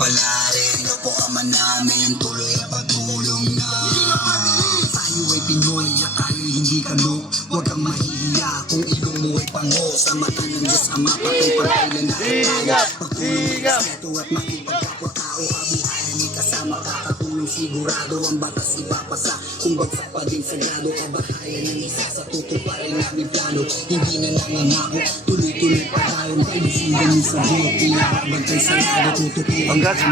papalarin o po ama namin, tuloy ang pagtulong na. Tayo ay Pinoy at tayo hindi kano. Huwag kang mahihiya kung ilong mo ay pango. Sa mata ng Diyos Ama, patay pagkailan na tayo. Pagtulong ng respeto at makipagkapwa-tao, kabuhayan ni kasama, kakatulong sigurado. Ang batas ipapasa, kung bagsak pa din sagrado. Kabahayan ng isa sa tutuparin namin plano. Hindi na nangangako, tuloy-tuloy pa tayo. Kaibigan niyo sa buhok, pinakabantay sarado. Tutukin ang kahit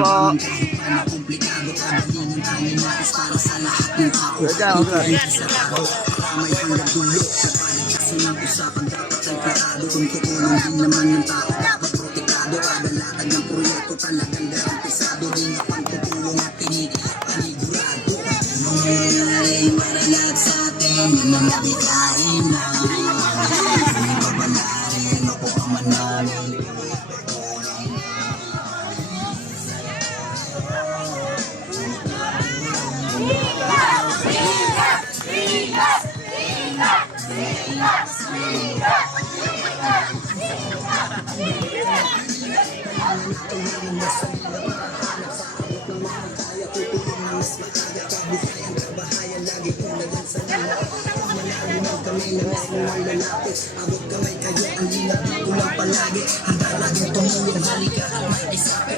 pa na komplikado. Kabalingin tayo nais para sa lahat ng tao. Hindi sa tao, karamay hanggang dulo. Sa paligtasan ng usapan, dapat ay klarado. Kung tutulong din naman ng tao, dapat protekado. Kada latag ng proyekto talagang garantisado. Di nga pang tutulong at panigurado. Ay maralat sa atin na nabigay na. Ay babalarin o po ama namin. Abot kamay kayo, ang linap dito lang palagi. Handa laging tumulong, halika at may isa.